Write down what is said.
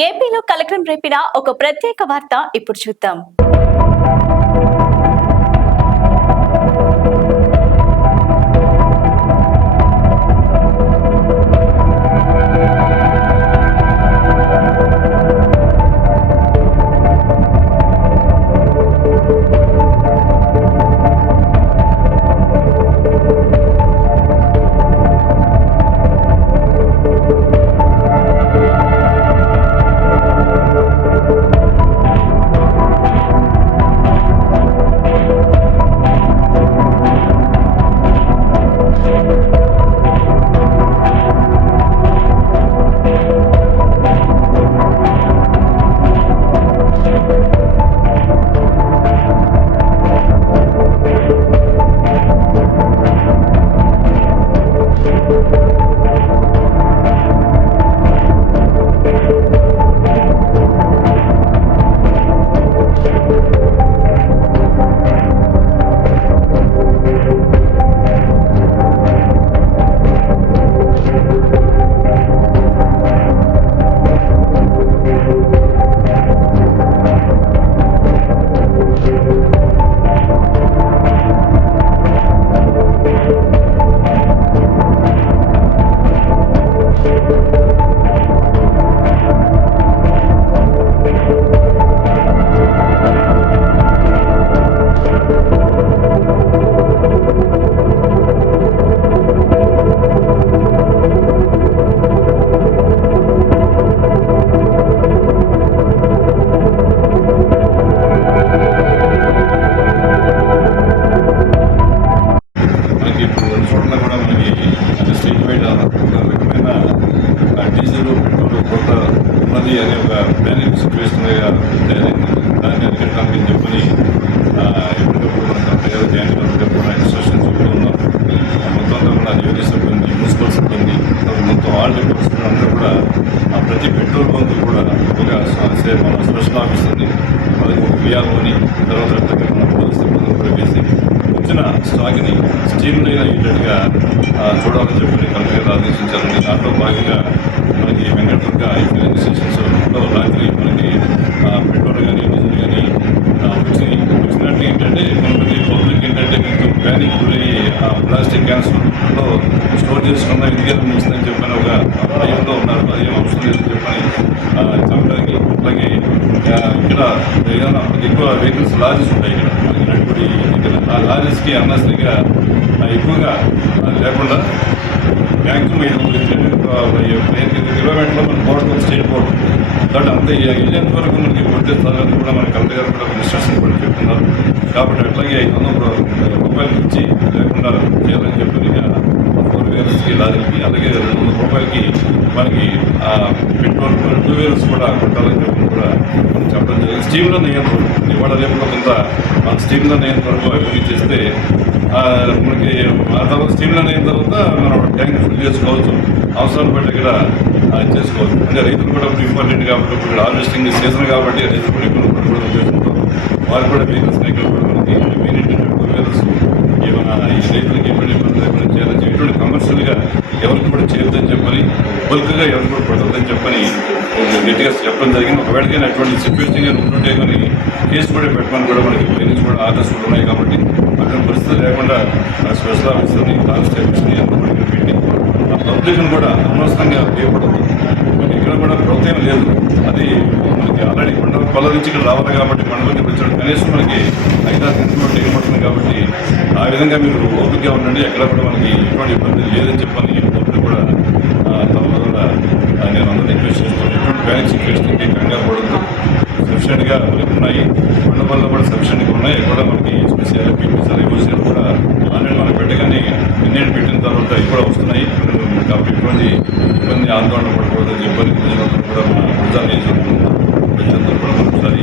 ఏపీలో కలకలం రేపిన ఒక ప్రత్యేక వార్త ఇప్పుడు చూద్దాం. డీజిల్ పెట్రోల్ కొత్త ఉన్నది అనే ఒక ప్లానింగ్ సిచ్యువేషన్ తయారైంది. దాన్ని అరికట్టడానికి చెప్పని ఎప్పటికప్పుడు మన కంపెనీ గారు జాయిన్ ఇన్స్ట్రక్షన్స్ చెప్తూ ఉన్నారు. మొత్తం అంతా కూడా యోగి సిబ్బంది, మున్సిపల్ సిబ్బంది, మొత్తం ఆల్ డిపార్ట్మెంట్స్ అందరూ కూడా ప్రతి పెట్రోల్ బంక్ కూడా ఒక మన స్పెషల్ ఆఫీస్ ఉంది, అది ఒక విఆర్ఓని, తర్వాత మన పోలీస్ సిబ్బందిని కూడా వేసి వచ్చిన స్టాక్ని స్టీమ్ లైన్ అయ్యేటట్టుగా చూడాలని చెప్పి కలెక్టర్ గారు ఆదేశించారండి. దాంట్లో భాగంగా మనకి వెంకటదుర్గ ఫిలింగ్ స్టేషన్స్లో రాత్రి మనకి పెట్రోల్ కానీ డీజిల్ కానీ వచ్చినట్టు ఏంటంటే మనకి పబ్లిక్ ఏంటంటే కొంచెం ప్యానిక్ గురయ్యి ప్లాస్టిక్ క్యాన్స్లో స్టోర్ చేసుకున్న ఇండియా ముస్తుందని చెప్పని ఒక భయంలో ఉన్నారు. అదేం అవసరం లేదని చెప్పని చెప్పడానికి. అలాగే ఇక్కడ ఏదైనా ఎక్కువ వెహికల్స్ లారీస్ ఉంటాయి ఇక్కడ మనకి నడుపుడి ఇక్కడ. ఆ లారీస్కి అన్నసరిగా ఎక్కువగా లేకుండా మ్యాక్సిమం 5 కిలోమీటర్లో మన బోర్డు స్టేట్ బోర్డు కాబట్టి అంత వెళ్ళేంత వరకు మనకి కొట్టే స్థలాన్ని కూడా మన కలెక్టర్ గారు కూడా ఇన్స్ట్రక్షన్ కూడా చెప్తున్నారు. కాబట్టి అట్లాగే 500 రూపాయలు ఇచ్చి లేకుండా చేయాలని చెప్పి 4 వీలర్స్కి లారీకి, అలాగే 200 రూపాయలకి మనకి పెట్రోల్ 2 వీలర్స్ కూడా కొట్టాలని చెప్పి కూడా మనం చెప్పడం జరిగింది. స్టీమ్లో నియంత్రణ ఇవాళ రేపు కొంత మన స్టీమ్లో నియంత్రణ అవన్నీ చేస్తే మనకి ఆ తర్వాత స్టీమ్లో అయిన తర్వాత మనం ట్యాంక్ ఫుల్ చేసుకోవచ్చు, అవసరాన్ని బట్టి ఇక్కడ చేసుకోవచ్చు. అంటే రైతులు కూడా ఇప్పుడు ఇంపార్టెంట్ కాబట్టి ఇప్పుడు హార్వెస్టింగ్ సీజన్ కాబట్టి రైతులు కూడా ఇప్పుడు కూడా ఉద్దేశంతో వారు కూడా వెహికల్స్ ఇక్కడ కూడా మనకి మెయిన్ ఏంటంటే 2 వీలర్స్ ఏమైనా ఈ రైతులకి ఎటువంటి ఇబ్బంది లేకుండా చేయాలని ఎటువంటి కమర్షియల్గా ఎవరికి కూడా చేయొద్దని చెప్పని, బల్క్గా ఎవరికి కూడా పడవద్దని చెప్పని గట్టిగా చెప్పడం జరిగింది. ఒకవేళకైనా అటువంటి సిచ్యువేషన్ ఉంటుంటే కానీ కేసు కూడా పెట్టమని కూడా మనకి ట్రైనింగ్స్ కూడా ఆర్డర్స్ కూడా ఉన్నాయి. కాబట్టి అటువంటి పరిస్థితి లేకుండా స్పెషల్ ఆఫీసర్ని, కానిస్టేబుల్స్ని అందరూ కూడా ఇక్కడ పెట్టి పబ్లిక్ని కూడా అనవసరంగా ఉపయోగపడదు. మనకి ఇక్కడ కూడా ప్రోత్సాహం లేదు. అది మనకి ఆల్రెడీ కొండ నుంచి ఇక్కడ రావాలి కాబట్టి కొండలకి వచ్చాడు కనీసం మనకి 5-6 కిలోమీటర్లు ఎగబడుతుంది. కాబట్టి ఆ విధంగా మీరు ఓపికగా ఉండండి, ఎక్కడ కూడా మనకి ఎటువంటి ఇబ్బంది లేదని చెప్పని పబ్లిక్ కూడా తప్పకుండా నేను అందరూ రిక్వెస్ట్ చేస్తున్నాను. ఎటువంటి ప్యానిక్ సిచ్యువేషన్కి కంగారు పడద్దు. సఫిషియెంట్గా మనకి ఉన్నాయి, కొండపల్లిలో కూడా సఫిషియెంట్గా ఉన్నాయి. కూడా మనకి ఎస్పీసీఆర్, పీపీసీఆర్, యూసీఆర్ కూడా ఆల్రెడీ మనం పెట్టగానే నిన్నేటి పెట్టిన తర్వాత ఇప్పుడు వస్తున్నాయి. కాబట్టి ఎటువంటి ఇబ్బంది ఆందోళన పడకూడదని చెప్పని ప్రజలందరూ కూడా మన ప్రజలు ప్రజలందరూ కూడా ఒకసారి